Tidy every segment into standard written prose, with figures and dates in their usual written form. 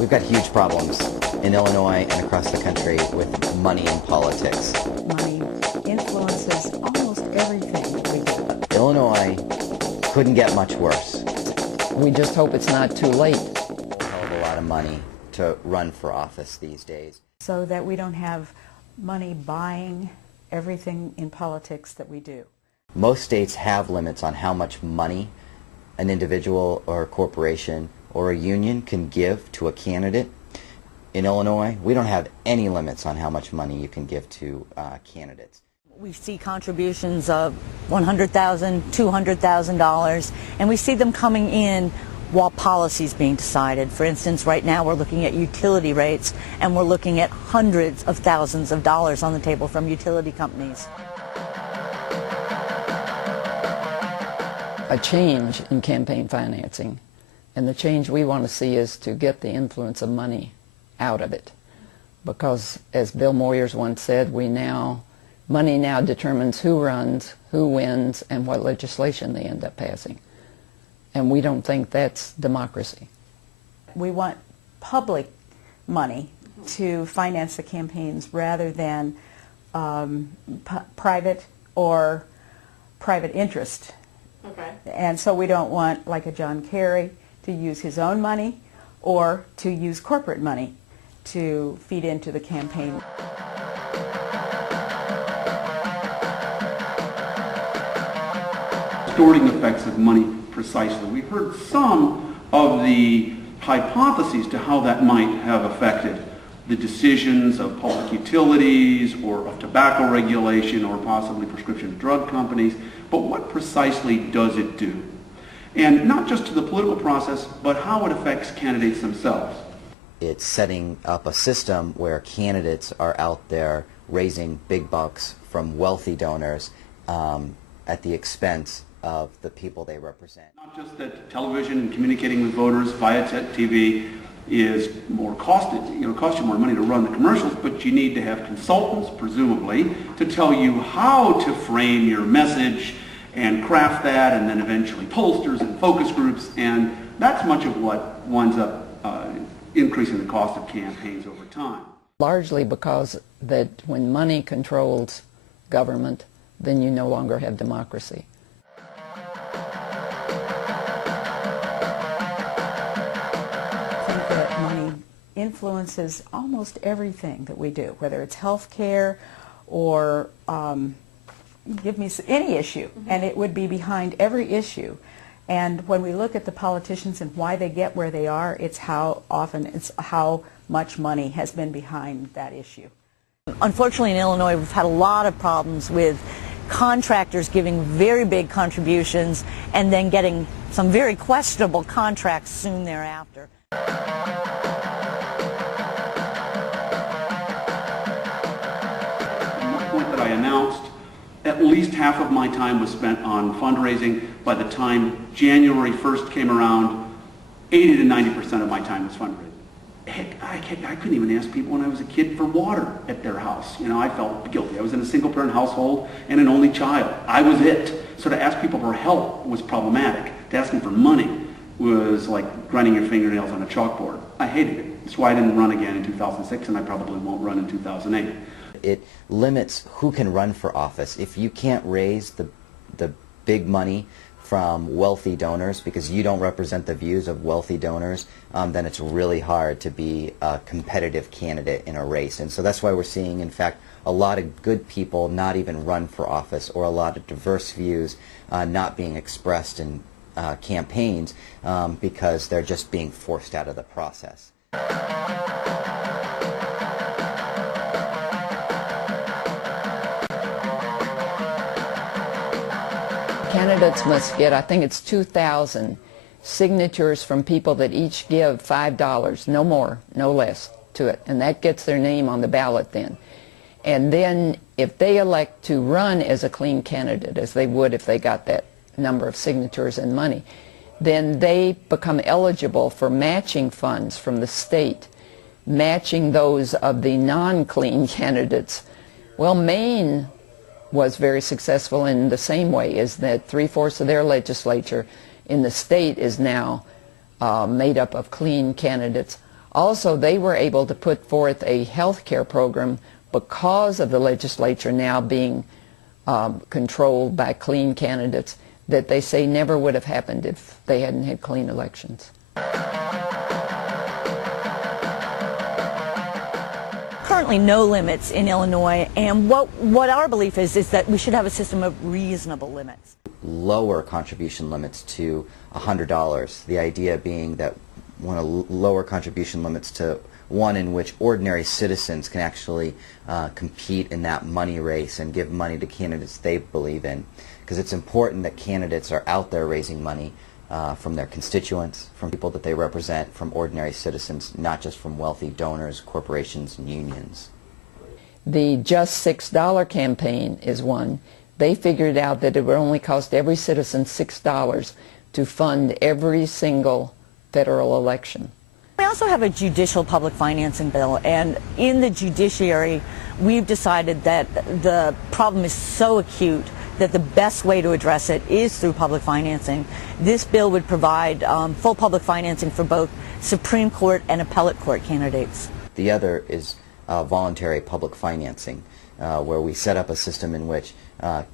We've got huge problems in Illinois and across the country with money in politics. Money influences almost everything we do. Illinois couldn't get much worse. We just hope it's not too late. A hell of a lot of money to run for office these days. So that we don't have money buying everything in politics that we do. Most states have limits on how much money an individual or a corporation or a union can give to a candidate. In Illinois, we don't have any limits on how much money you can give to candidates. We see contributions of $100,000, $200,000, and we see them coming in while policy is being decided. For instance, right now we're looking at utility rates, and we're looking at hundreds of thousands of dollars on the table from utility companies. A change in campaign financing, and the change we want to see is to get the influence of money out of it, because as Bill Moyers once said, money now determines who runs, who wins, and what legislation they end up passing, and we don't think that's democracy. We want public money to finance the campaigns rather than private or private interest. Okay. And so we don't want, like a John Kerry, to use his own money or to use corporate money to feed into the campaign. Distorting effects of money, precisely. We heard some of the hypotheses to how that might have affected the decisions of public utilities or of tobacco regulation or possibly prescription drug companies. But what precisely does it do? And not just to the political process, but how it affects candidates themselves. It's setting up a system where candidates are out there raising big bucks from wealthy donors at the expense of the people they represent. Not just that television and communicating with voters via TV is more cost you more money to run the commercials, but you need to have consultants, presumably, to tell you how to frame your message and craft that, and then eventually pollsters and focus groups, and that's much of what winds up increasing the cost of campaigns over time. Largely because that when money controls government, then you no longer have democracy. I think that money influences almost everything that we do, whether it's health care or give me any issue, and it would be behind every issue. And when we look at the politicians and why they get where they are, it's how much money has been behind that issue. Unfortunately, in Illinois, we've had a lot of problems with contractors giving very big contributions and then getting some very questionable contracts soon thereafter. The point that I announced, at least half of my time was spent on fundraising. By the time January 1st came around, 80 to 90% of my time was fundraising. Heck, I couldn't even ask people when I was a kid for water at their house. You know, I felt guilty. I was in a single-parent household and an only child. I was it. So to ask people for help was problematic. To ask them for money was like grinding your fingernails on a chalkboard. I hated it. That's why I didn't run again in 2006, and I probably won't run in 2008. It limits who can run for office. If you can't raise the big money from wealthy donors because you don't represent the views of wealthy donors, then it's really hard to be a competitive candidate in a race. And so that's why we're seeing, in fact, a lot of good people not even run for office, or a lot of diverse views not being expressed in campaigns because they're just being forced out of the process. Candidates must get, I think it's 2,000 signatures from people that each give $5, no more, no less, to it. And that gets their name on the ballot then. And then if they elect to run as a clean candidate, as they would if they got that number of signatures and money, then they become eligible for matching funds from the state, matching those of the non-clean candidates. Well, Maine was very successful in the same way, is that 3/4 of their legislature in the state is now made up of clean candidates. Also, they were able to put forth a health care program because of the legislature now being controlled by clean candidates that they say never would have happened if they hadn't had clean elections. Currently no limits in Illinois, and what our belief is that we should have a system of reasonable limits. Lower contribution limits to $100. The idea being that want to lower contribution limits to one in which ordinary citizens can actually compete in that money race and give money to candidates they believe in. Because it's important that candidates are out there raising money from their constituents, from people that they represent, from ordinary citizens, not just from wealthy donors, corporations, and unions. The Just $6 campaign is one. They figured out that it would only cost every citizen $6 to fund every single federal election. We also have a judicial public financing bill, and in the judiciary we've decided that the problem is so acute that the best way to address it is through public financing. This bill would provide full public financing for both Supreme Court and appellate court candidates. The other is voluntary public financing, where we set up a system in which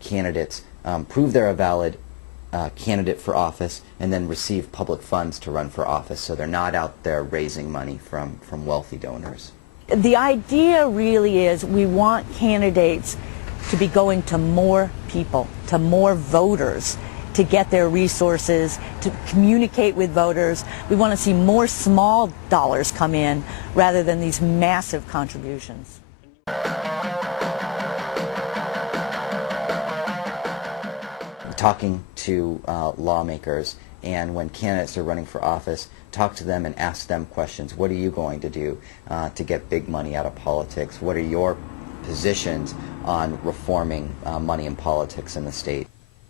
candidates prove they're a valid candidate for office and then receive public funds to run for office, so they're not out there raising money from wealthy donors. The idea really is we want candidates to be going to more people, to more voters, to get their resources, to communicate with voters. We want to see more small dollars come in rather than these massive contributions. Talking to lawmakers, and when candidates are running for office, talk to them and ask them questions. What are you going to do to get big money out of politics? What are your positions on reforming money in politics in the state?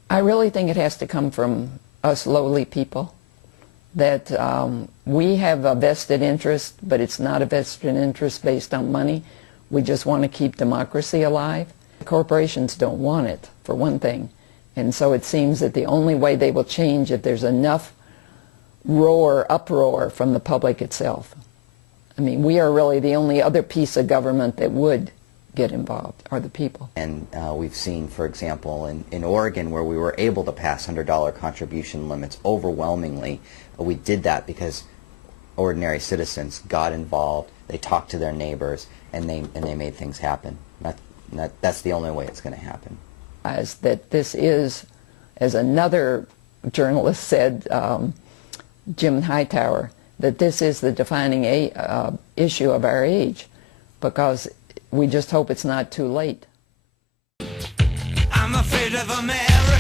I really think it has to come from us lowly people, that we have a vested interest, but it's not a vested interest based on money. We just want to keep democracy alive. Corporations don't want it, for one thing. And so it seems that the only way they will change if there's enough uproar from the public itself. I mean, we are really the only other piece of government that would get involved, are the people. And we've seen, for example, in Oregon, where we were able to pass $100 contribution limits overwhelmingly, we did that because ordinary citizens got involved, they talked to their neighbors, and they made things happen. That's the only way it's going to happen. That this is, as another journalist said, Jim Hightower, that this is the defining issue of our age, because we just hope it's not too late. I'm afraid of America.